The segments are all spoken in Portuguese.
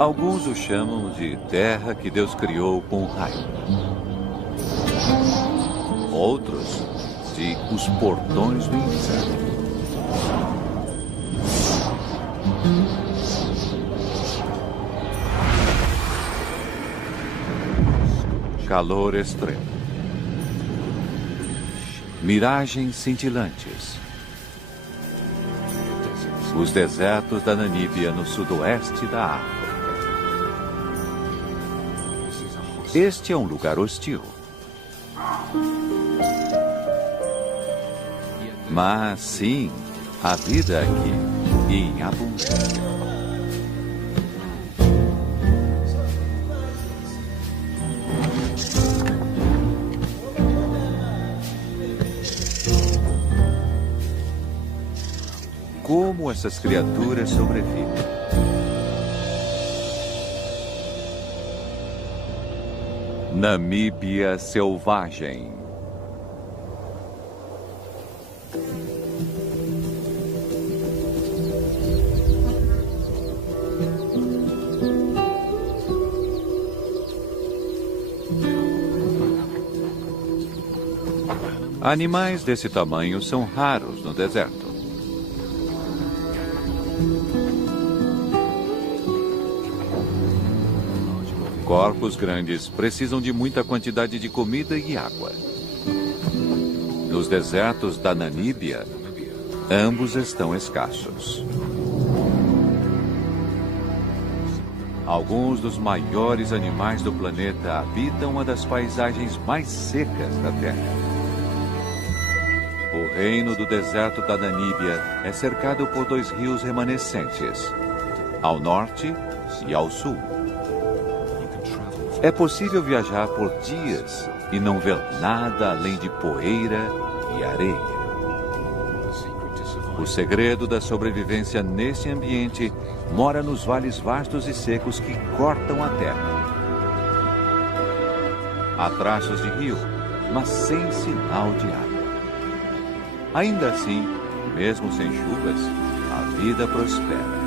Alguns o chamam de terra que Deus criou com um raio. Outros de os portões do inferno. Calor extremo. Miragens cintilantes. Os desertos da Namíbia no sudoeste da África. Este é um lugar hostil. Mas sim, a vida aqui em abundância. Como essas criaturas sobrevivem? Namíbia selvagem. Animais desse tamanho são raros no deserto. Corpos grandes precisam de muita quantidade de comida e água. Nos desertos da Namíbia, ambos estão escassos. Alguns dos maiores animais do planeta habitam uma das paisagens mais secas da Terra. O reino do deserto da Namíbia é cercado por 2 rios remanescentes, ao norte e ao sul. É possível viajar por dias e não ver nada além de poeira e areia. O segredo da sobrevivência nesse ambiente mora nos vales vastos e secos que cortam a terra. Há traços de rio, mas sem sinal de água. Ainda assim, mesmo sem chuvas, a vida prospera.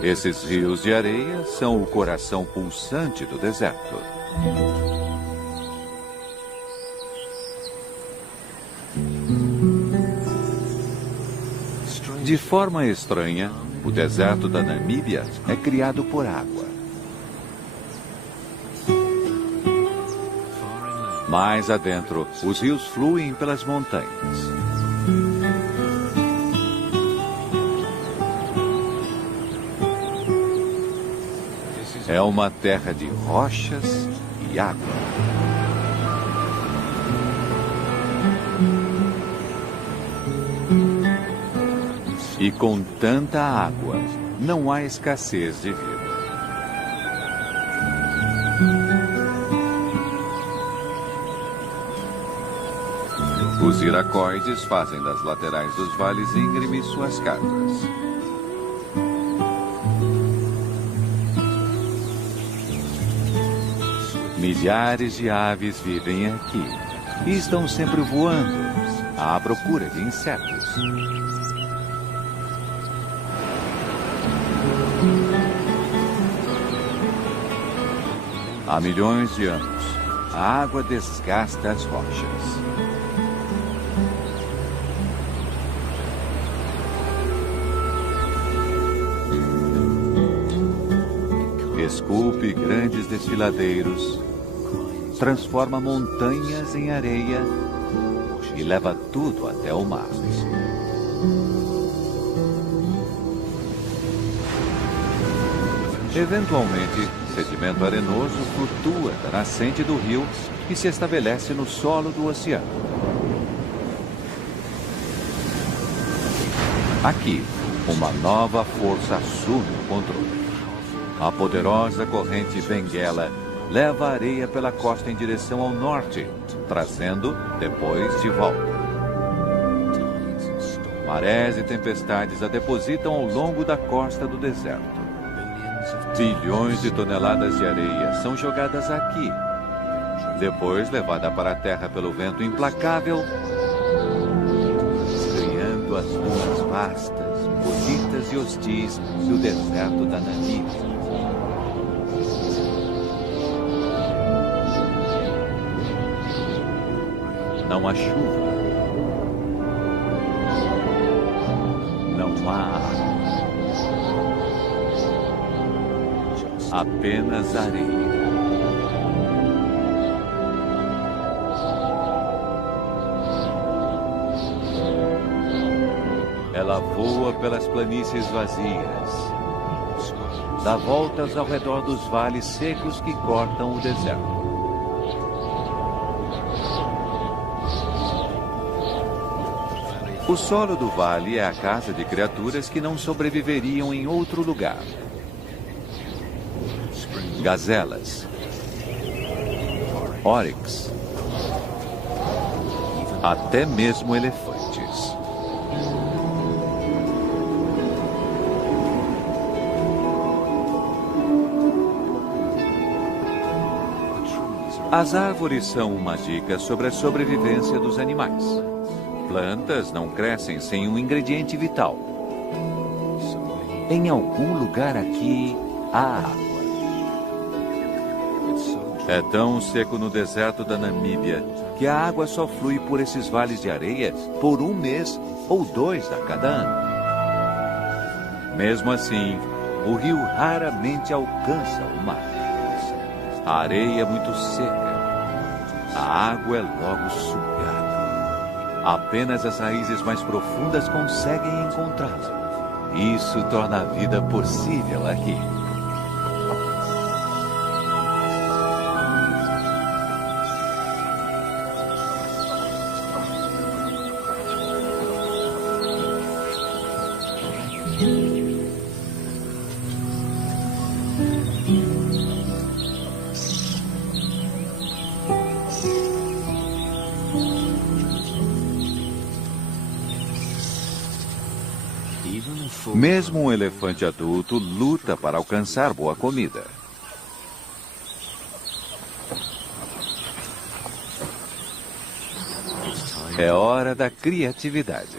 Esses rios de areia são o coração pulsante do deserto. De forma estranha, o deserto da Namíbia é criado por água. Mais adentro, os rios fluem pelas montanhas. É uma terra de rochas e água. E com tanta água, não há escassez de vida. Os iracoides fazem das laterais dos vales íngremes suas casas. Milhares de aves vivem aqui e estão sempre voando à procura de insetos. Há milhões de anos, a água desgasta as rochas. Esculpe grandes desfiladeiros, transforma montanhas em areia e leva tudo até o mar. Eventualmente, sedimento arenoso flutua da nascente do rio e se estabelece no solo do oceano. Aqui, uma nova força assume o controle. A poderosa corrente Benguela leva a areia pela costa em direção ao norte, trazendo depois de volta. Marés e tempestades a depositam ao longo da costa do deserto. Bilhões de toneladas de areia são jogadas aqui, depois levada para a terra pelo vento implacável, criando as dunas vastas, bonitas e hostis do deserto da Namíbia. Não há chuva. Não há água. Apenas areia. Ela voa pelas planícies vazias, dá voltas ao redor dos vales secos que cortam o deserto. O solo do vale é a casa de criaturas que não sobreviveriam em outro lugar. Gazelas, oryx, até mesmo elefantes. As árvores são uma dica sobre a sobrevivência dos animais. Plantas não crescem sem um ingrediente vital. Em algum lugar aqui há água. É tão seco no deserto da Namíbia que a água só flui por esses vales de areia por 1 mês ou 2 a cada ano. Mesmo assim, o rio raramente alcança o mar. A areia é muito seca. A água é logo sugada. Apenas as raízes mais profundas conseguem encontrá-la. Isso torna a vida possível aqui. Mesmo um elefante adulto luta para alcançar boa comida. É hora da criatividade.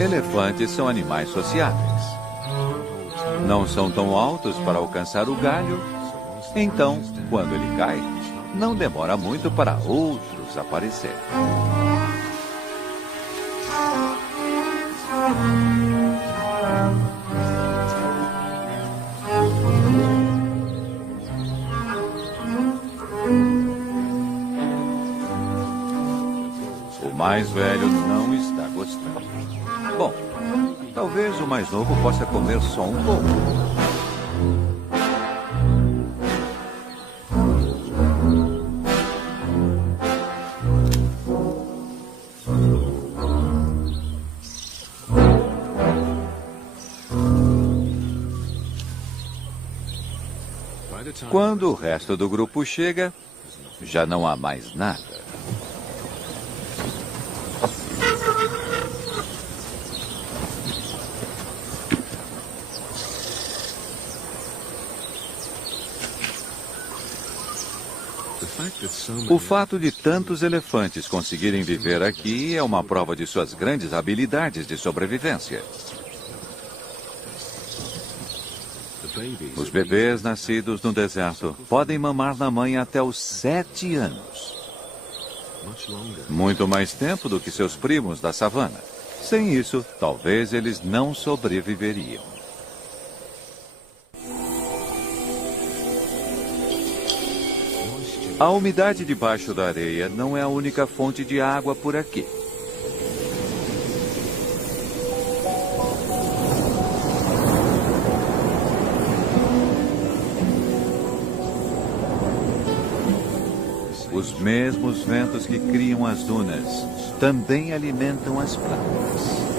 Elefantes são animais sociáveis. Não são tão altos para alcançar o galho, então, quando ele cai, não demora muito para outros aparecerem. O mais velho não está gostando. Bom, talvez o mais novo possa comer só um pouco. Quando o resto do grupo chega, já não há mais nada. O fato de tantos elefantes conseguirem viver aqui é uma prova de suas grandes habilidades de sobrevivência. Os bebês nascidos no deserto podem mamar na mãe até os 7 anos. Muito mais tempo do que seus primos da savana. Sem isso, talvez eles não sobreviveriam. A umidade debaixo da areia não é a única fonte de água por aqui. Os mesmos ventos que criam as dunas também alimentam as plantas.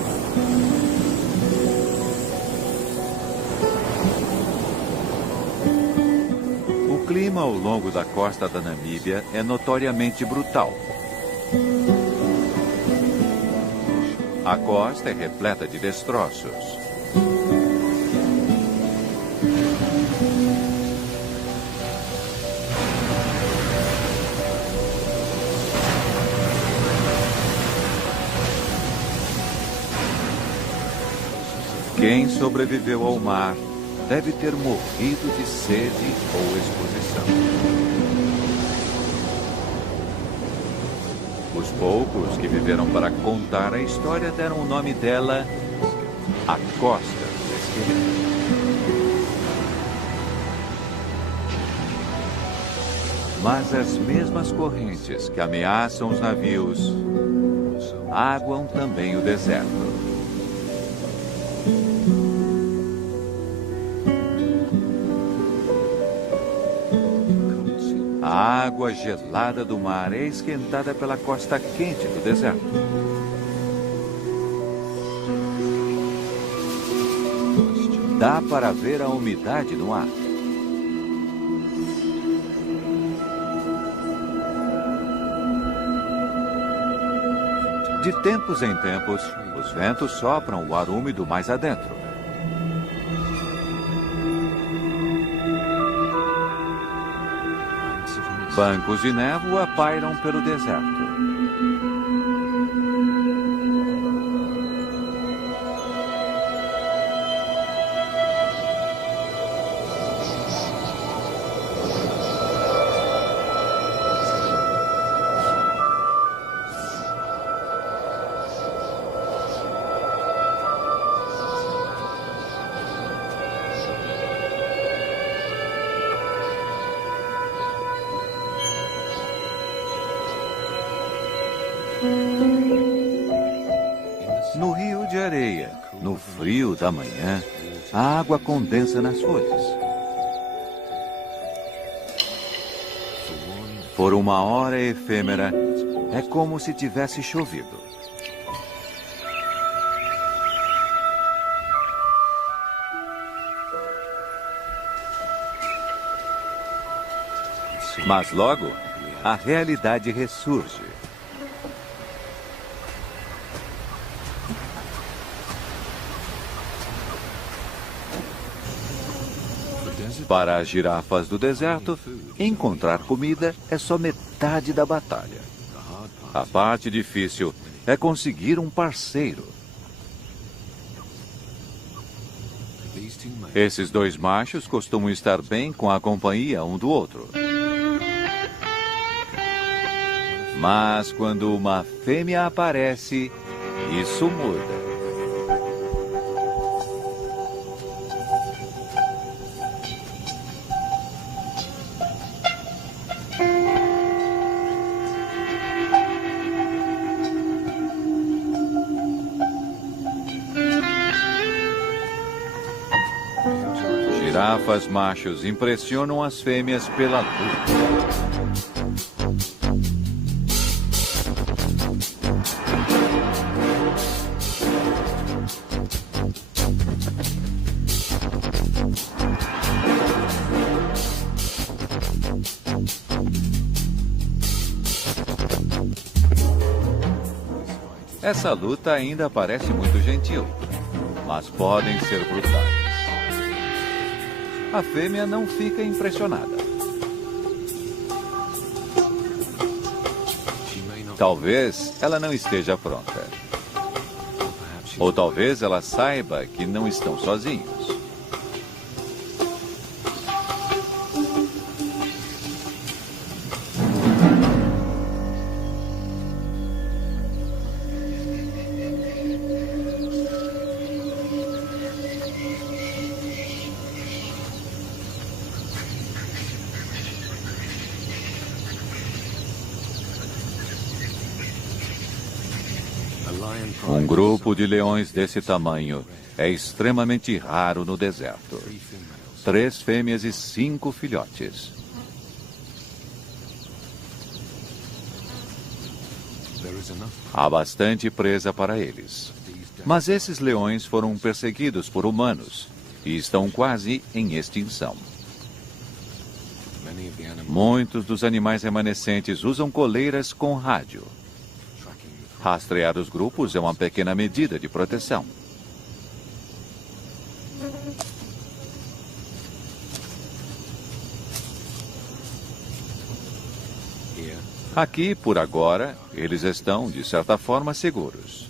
O clima ao longo da costa da Namíbia é notoriamente brutal. A costa é repleta de destroços. Quem sobreviveu ao mar deve ter morrido de sede ou exposição. Os poucos que viveram para contar a história deram o nome dela a Costa do Esqueleto. Mas as mesmas correntes que ameaçam os navios aguam também o deserto. A água gelada do mar é esquentada pela costa quente do deserto. Dá para ver a umidade no ar. De tempos em tempos, os ventos sopram o ar úmido mais adentro. Bancos de névoa pairam pelo deserto. No rio de areia, no frio da manhã, a água condensa nas folhas. Por uma hora efêmera, é como se tivesse chovido. Mas logo, a realidade ressurge. Para as girafas do deserto, encontrar comida é só metade da batalha. A parte difícil é conseguir um parceiro. Esses dois machos costumam estar bem com a companhia um do outro. Mas quando uma fêmea aparece, isso muda. Girafas machos impressionam as fêmeas pela luta. Essa luta ainda parece muito gentil, mas podem ser brutais. A fêmea não fica impressionada. Talvez ela não esteja pronta. Ou talvez ela saiba que não estão sozinhos. Um grupo de leões desse tamanho é extremamente raro no deserto. 3 fêmeas e 5 filhotes. Há bastante presa para eles. Mas esses leões foram perseguidos por humanos e estão quase em extinção. Muitos dos animais remanescentes usam coleiras com rádio. Rastrear os grupos é uma pequena medida de proteção. Aqui, por agora, eles estão, de certa forma, seguros.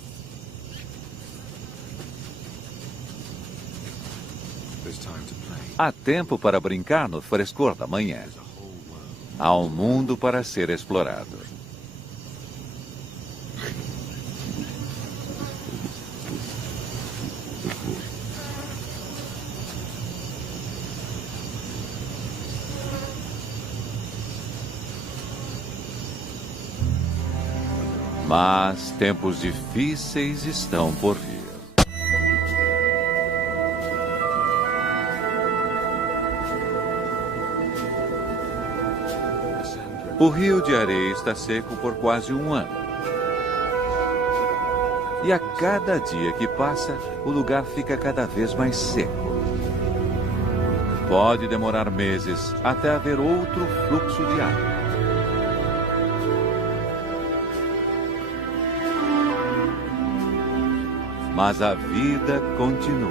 Há tempo para brincar no frescor da manhã. Há um mundo para ser explorado. Mas tempos difíceis estão por vir. O rio de areia está seco por quase um ano. E a cada dia que passa, o lugar fica cada vez mais seco. Pode demorar meses até haver outro fluxo de água. Mas a vida continua.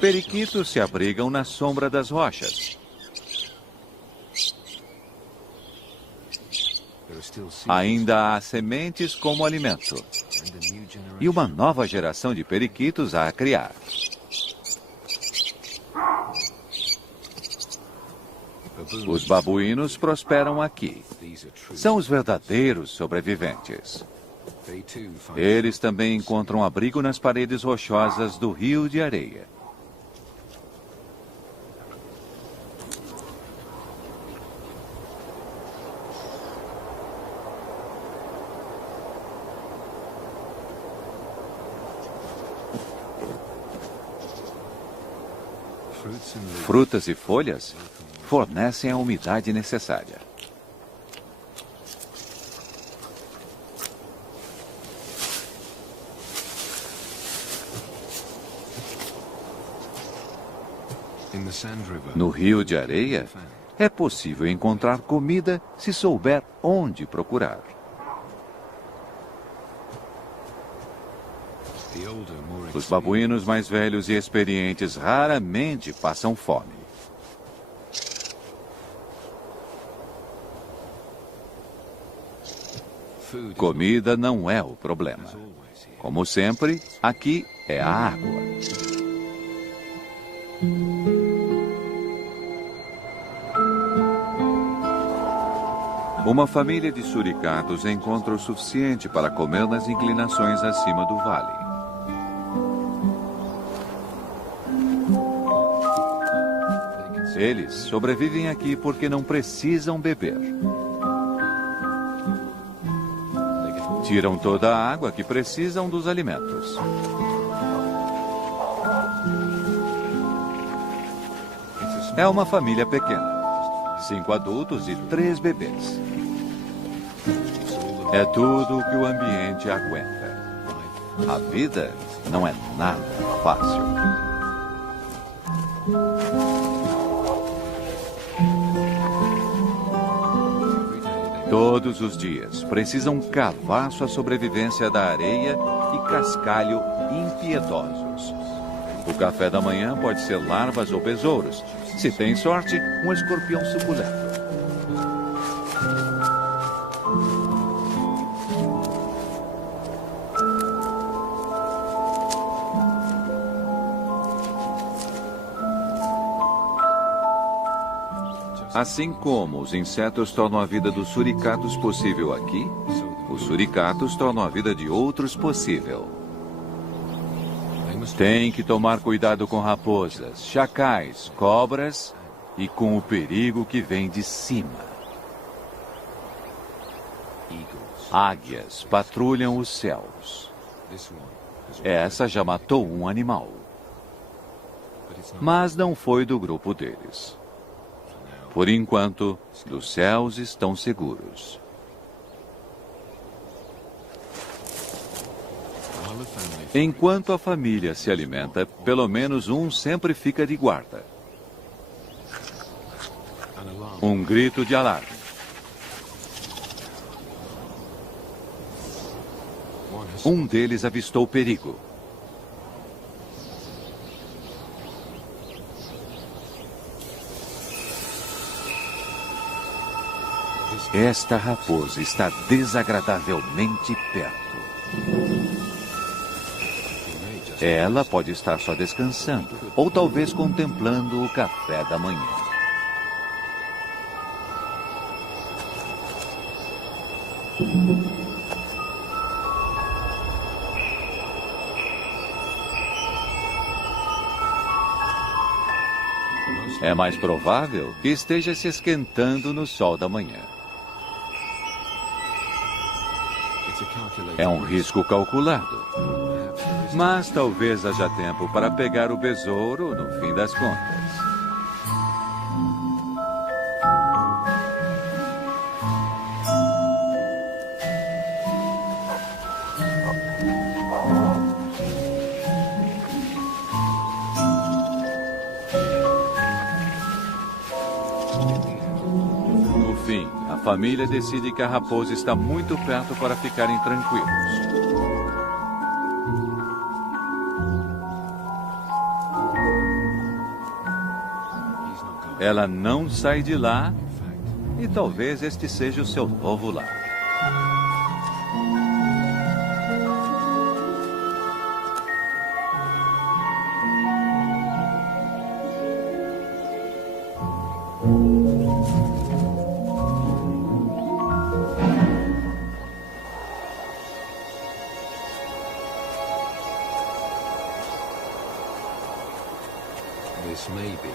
Periquitos se abrigam na sombra das rochas. Ainda há sementes como alimento. E uma nova geração de periquitos a criar. Os babuínos prosperam aqui. São os verdadeiros sobreviventes. Eles também encontram abrigo nas paredes rochosas do rio de areia. Frutas e folhas fornecem a umidade necessária. No rio de areia, é possível encontrar comida se souber onde procurar. Os babuínos mais velhos e experientes raramente passam fome. Comida não é o problema. Como sempre, aqui é a água. Uma família de suricatos encontra o suficiente para comer nas inclinações acima do vale. Eles sobrevivem aqui porque não precisam beber. Tiram toda a água que precisam dos alimentos. É uma família pequena. 5 adultos e 3 bebês. É tudo o que o ambiente aguenta. A vida não é nada fácil. Todos os dias precisam cavar sua sobrevivência da areia e cascalho impiedosos. O café da manhã pode ser larvas ou besouros. Se tem sorte, um escorpião suculento. Assim como os insetos tornam a vida dos suricatos possível aqui, os suricatos tornam a vida de outros possível. Tem que tomar cuidado com raposas, chacais, cobras e com o perigo que vem de cima. Águias patrulham os céus. Essa já matou um animal. Mas não foi do grupo deles. Por enquanto, os céus estão seguros. Enquanto a família se alimenta, pelo menos um sempre fica de guarda. Um grito de alarme. Um deles avistou perigo. Esta raposa está desagradavelmente perto. Ela pode estar só descansando, ou talvez contemplando o café da manhã. É mais provável que esteja se esquentando no sol da manhã. É um risco calculado. Mas talvez haja tempo para pegar o besouro no fim das contas. No fim, a família decide que a raposa está muito perto para ficarem tranquilos. Ela não sai de lá e talvez este seja o seu novo lar.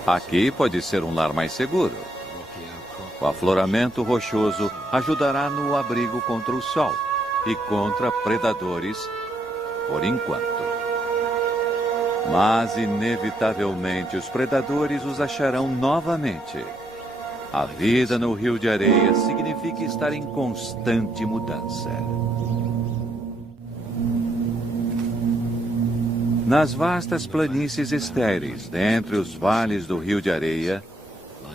Aqui pode ser um lar mais seguro. O afloramento rochoso ajudará no abrigo contra o sol e contra predadores, por enquanto. Mas, inevitavelmente, os predadores os acharão novamente. A vida no Rio de Areia significa estar em constante mudança. Nas vastas planícies estéreis, dentre os vales do Rio de Areia,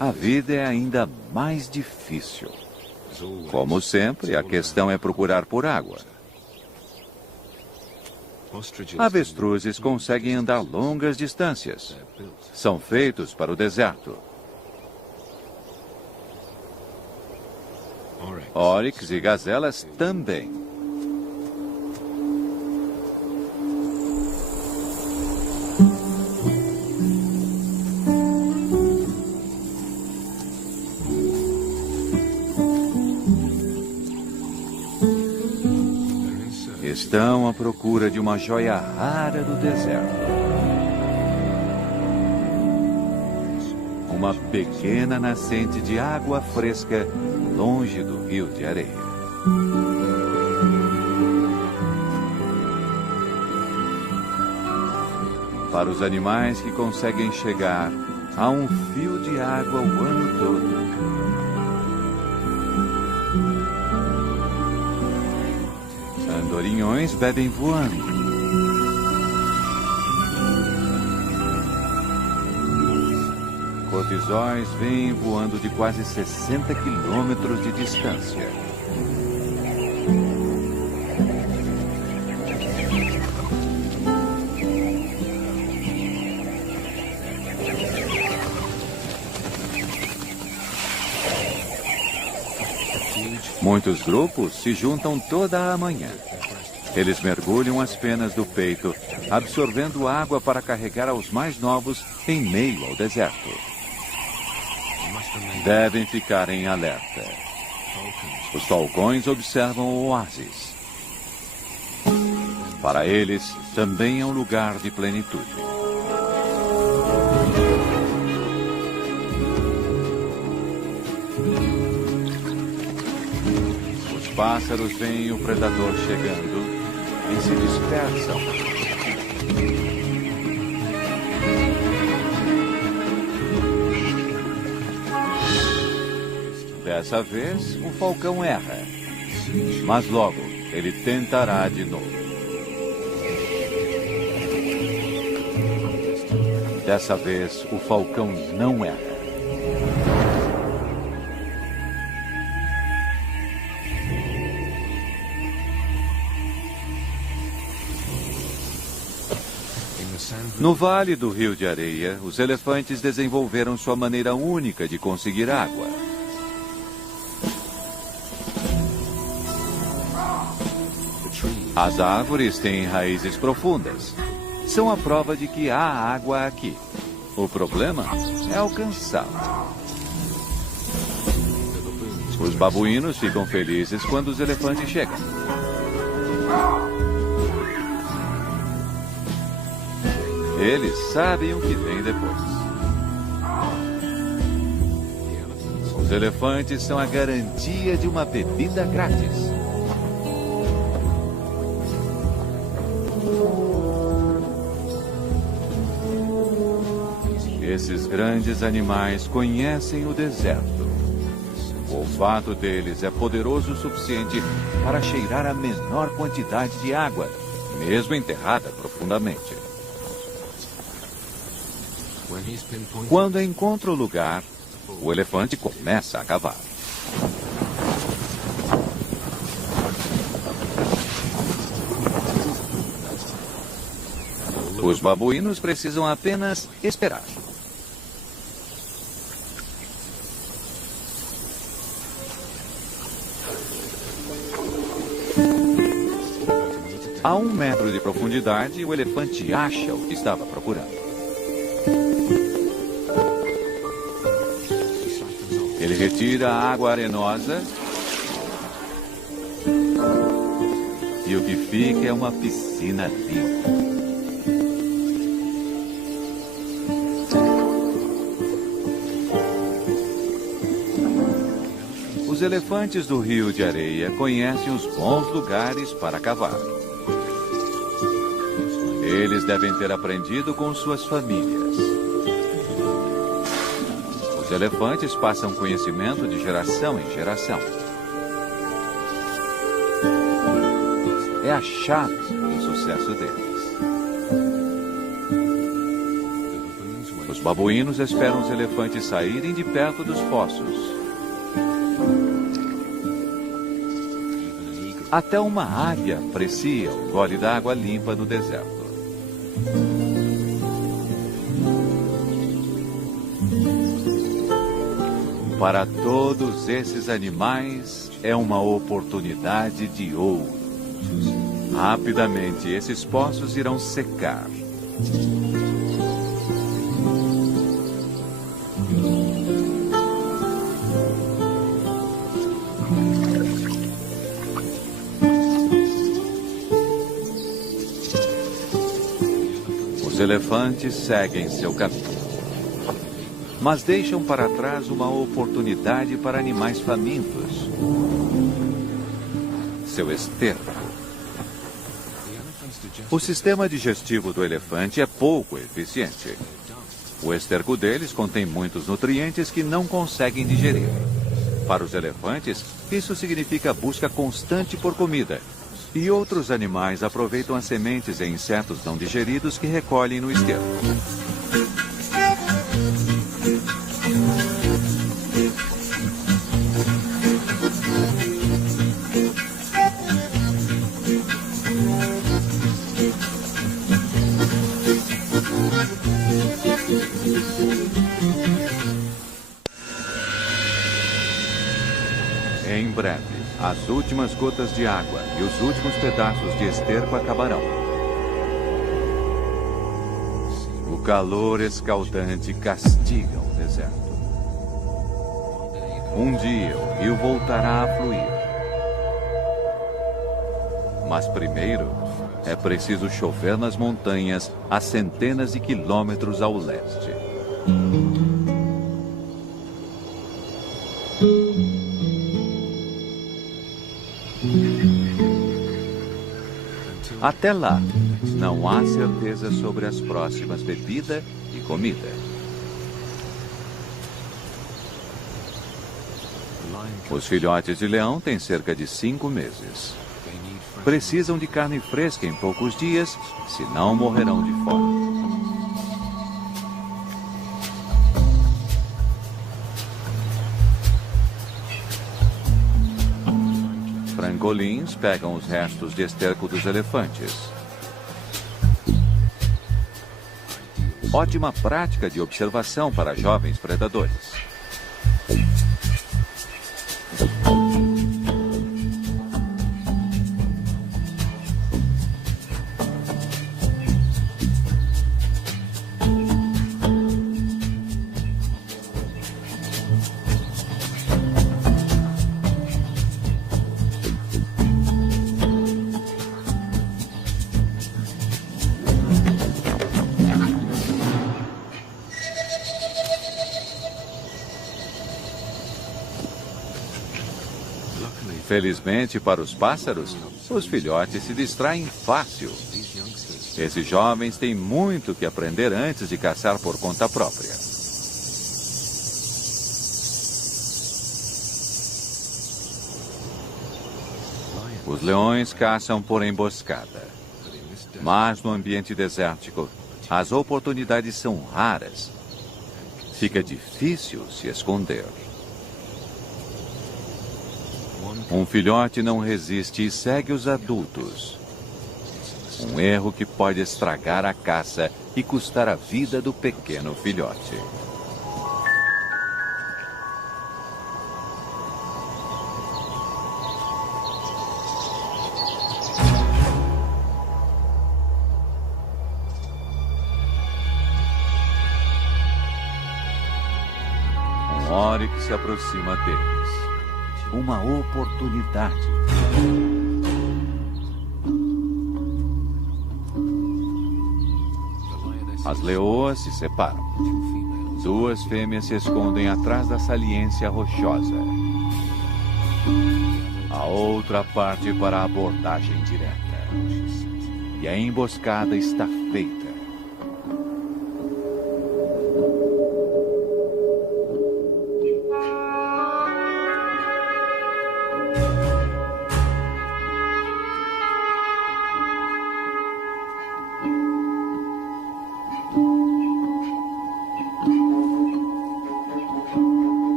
a vida é ainda mais difícil. Como sempre, a questão é procurar por água. Avestruzes conseguem andar longas distâncias. São feitos para o deserto. Oryx e gazelas também. Estão à procura de uma joia rara do deserto. Uma pequena nascente de água fresca longe do Rio de Areia. Para os animais que conseguem chegar, há um fio de água o ano todo. Andorinhões bebem voando. Cortisóis vêm voando de quase 60 quilômetros de distância. Muitos grupos se juntam toda a manhã. Eles mergulham as penas do peito, absorvendo água para carregar aos mais novos em meio ao deserto. Devem ficar em alerta. Os falcões observam o oásis. Para eles, também é um lugar de plenitude. Os pássaros veem o predador chegando e se dispersam. Dessa vez, o falcão erra. Mas logo, ele tentará de novo. Dessa vez, o falcão não erra. No Vale do Rio de Areia, os elefantes desenvolveram sua maneira única de conseguir água. As árvores têm raízes profundas. São a prova de que há água aqui. O problema é alcançá-la. Os babuínos ficam felizes quando os elefantes chegam. Eles sabem o que vem depois. Os elefantes são a garantia de uma bebida grátis. Esses grandes animais conhecem o deserto. O olfato deles é poderoso o suficiente para cheirar a menor quantidade de água, mesmo enterrada profundamente. Quando encontra o lugar, o elefante começa a cavar. Os babuínos precisam apenas esperar. A 1 metro de profundidade, o elefante acha o que estava procurando. Ele retira a água arenosa e o que fica é uma piscina limpa. Os elefantes do Rio de Areia conhecem os bons lugares para cavar. Eles devem ter aprendido com suas famílias. Os elefantes passam conhecimento de geração em geração. É a chave do sucesso deles. Os babuínos esperam os elefantes saírem de perto dos poços. Até uma águia aprecia o gole d'água limpa no deserto. Para todos esses animais, é uma oportunidade de ouro. Rapidamente, esses poços irão secar. Os elefantes seguem seu caminho. Mas deixam para trás uma oportunidade para animais famintos. Seu esterco. O sistema digestivo do elefante é pouco eficiente. O esterco deles contém muitos nutrientes que não conseguem digerir. Para os elefantes, isso significa busca constante por comida. E outros animais aproveitam as sementes e insetos não digeridos que recolhem no esterco. Em breve, As últimas gotas de água e os últimos pedaços de esterco acabarão. O calor escaldante castiga o deserto. Um dia o rio voltará a fluir. Mas primeiro é preciso chover nas montanhas a centenas de quilômetros ao leste. Até lá, não há certeza sobre as próximas bebida e comida. Os filhotes de leão têm cerca de 5 meses. Precisam de carne fresca em poucos dias, senão morrerão de fome. Frangolins pegam os restos de esterco dos elefantes. Ótima prática de observação para jovens predadores. Felizmente para os pássaros, os filhotes se distraem fácil. Esses jovens têm muito que aprender antes de caçar por conta própria. Os leões caçam por emboscada. Mas no ambiente desértico, as oportunidades são raras. Fica difícil se esconder. Um filhote não resiste e segue os adultos. Um erro que pode estragar a caça e custar a vida do pequeno filhote. Um oryx se aproxima deles. Uma oportunidade. As leoas se separam. 2 fêmeas se escondem atrás da saliência rochosa. A outra parte para a abordagem direta. E a emboscada está feita.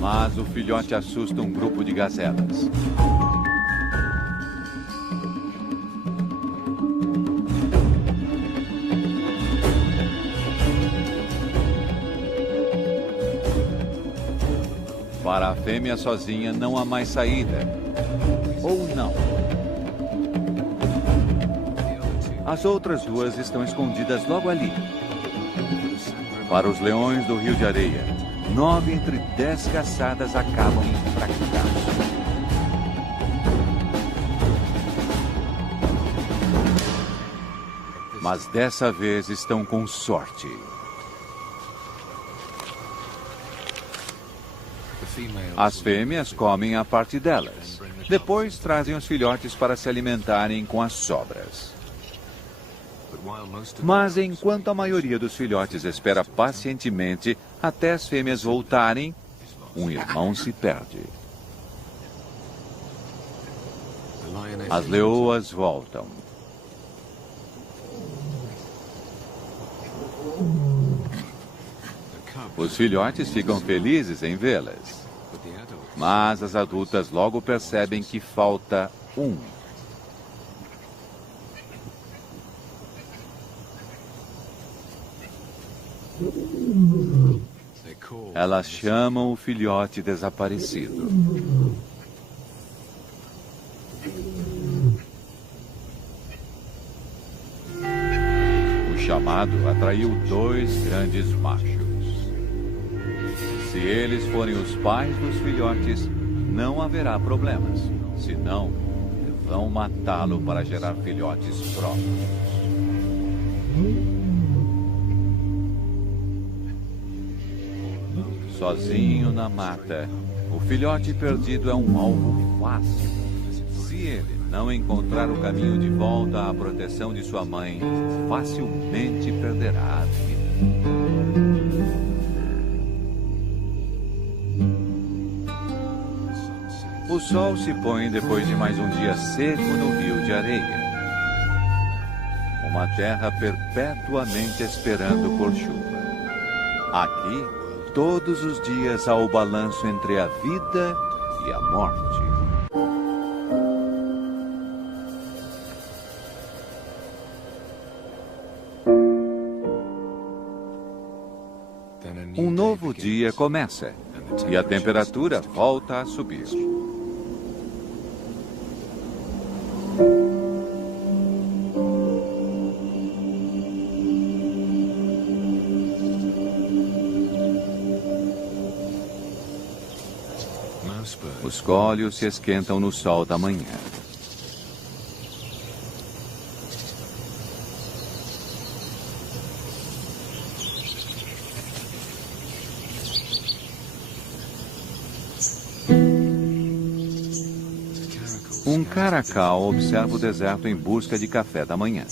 Mas o filhote assusta um grupo de gazelas. Para a fêmea sozinha não há mais saída. Ou não. As outras 2 estão escondidas logo ali. Para os leões do Rio de Areia, 9 entre 10 caçadas acabam em fracasso. Mas dessa vez estão com sorte. As fêmeas comem a parte delas. Depois trazem os filhotes para se alimentarem com as sobras. Mas enquanto a maioria dos filhotes espera pacientemente até as fêmeas voltarem, um irmão se perde. As leoas voltam. Os filhotes ficam felizes em vê-las. Mas as adultas logo percebem que falta um. Elas chamam o filhote desaparecido. O chamado atraiu 2 grandes machos. Se eles forem os pais dos filhotes, não haverá problemas. Senão, vão matá-lo para gerar filhotes próprios. Sozinho na mata, o filhote perdido é um alvo fácil. Se ele não encontrar o caminho de volta à proteção de sua mãe, facilmente perderá a vida. O sol se põe depois de mais um dia seco no rio de areia. Uma terra perpetuamente esperando por chuva. Aqui, todos os dias há o balanço entre a vida e a morte. Um novo dia começa e a temperatura volta a subir. Os cólios se esquentam no sol da manhã. Um caracal observa o deserto em busca de café da manhã.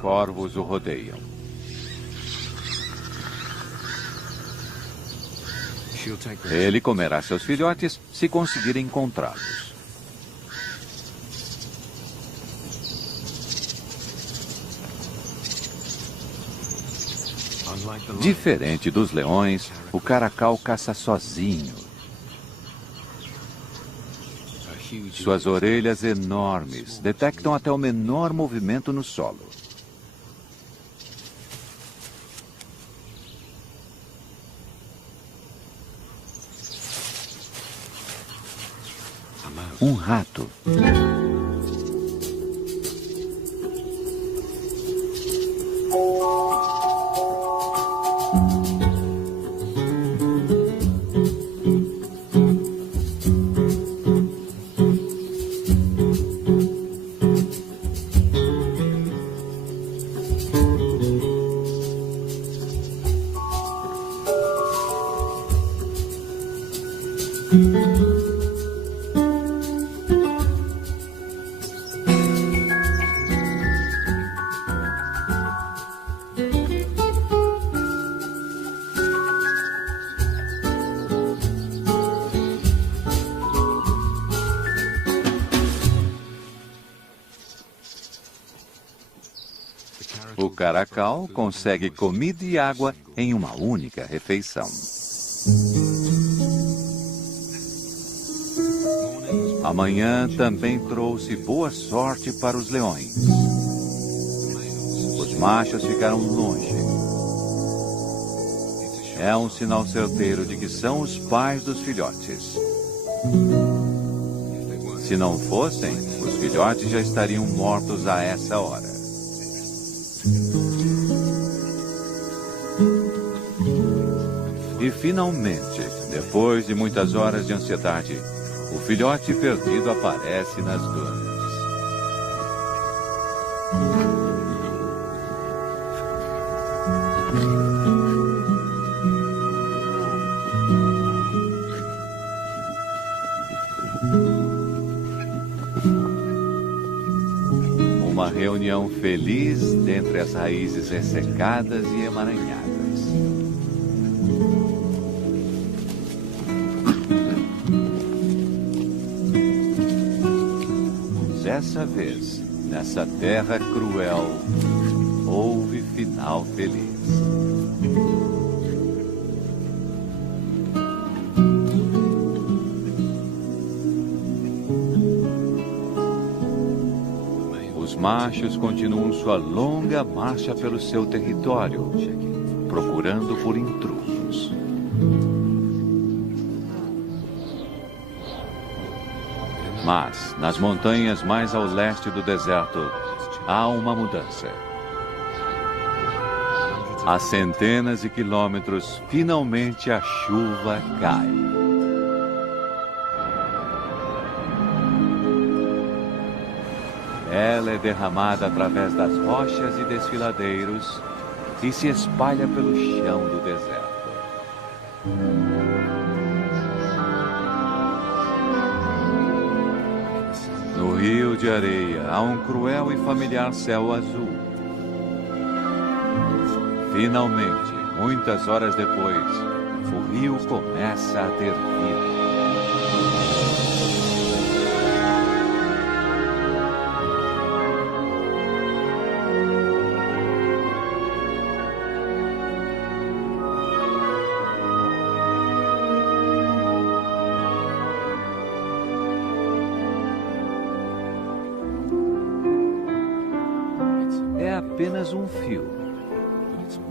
Corvos o rodeiam. Ele comerá seus filhotes se conseguir encontrá-los. Diferente dos leões, o caracal caça sozinho. Suas orelhas enormes detectam até o menor movimento no solo. Um rato. O caracal consegue comida e água em uma única refeição. Amanhã também trouxe boa sorte para os leões. Os machos ficaram longe. É um sinal certeiro de que são os pais dos filhotes. Se não fossem, os filhotes já estariam mortos a essa hora. E finalmente, depois de muitas horas de ansiedade, o filhote perdido aparece nas dunas. Uma reunião feliz dentre as raízes ressecadas e emaranhadas. Dessa vez, nessa terra cruel, houve final feliz. Os machos continuam sua longa marcha pelo seu território, procurando por intrusos. Mas, nas montanhas mais ao leste do deserto, há uma mudança. A centenas de quilômetros, finalmente a chuva cai. Ela é derramada através das rochas e desfiladeiros e se espalha pelo chão do deserto. No rio de areia há um cruel e familiar céu azul. Finalmente, muitas horas depois, o rio começa a ter vida. É apenas um fio,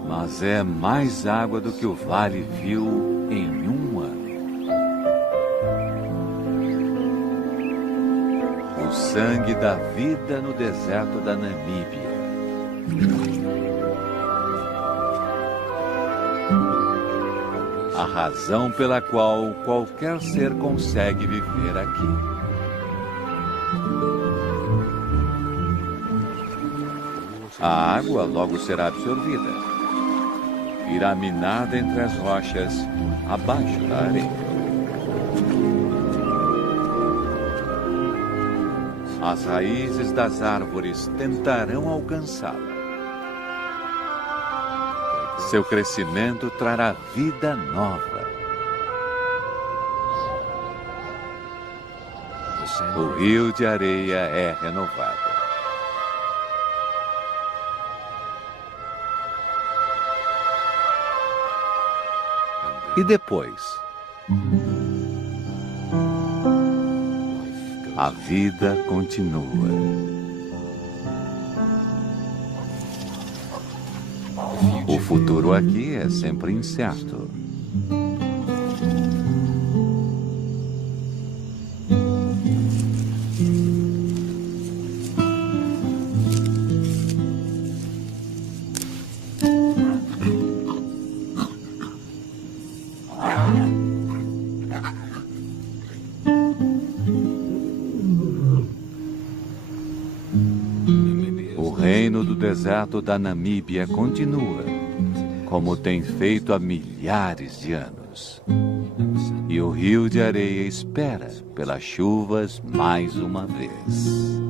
mas é mais água do que o vale viu em um ano. O sangue da vida no deserto da Namíbia. A razão pela qual qualquer ser consegue viver aqui. A água logo será absorvida. Irá minada entre as rochas, abaixo da areia. As raízes das árvores tentarão alcançá-la. Seu crescimento trará vida nova. O rio de areia é renovado. E depois? A vida continua. O futuro aqui é sempre incerto. O reino do deserto da Namíbia continua, como tem feito há milhares de anos. E o rio de areia espera pelas chuvas mais uma vez.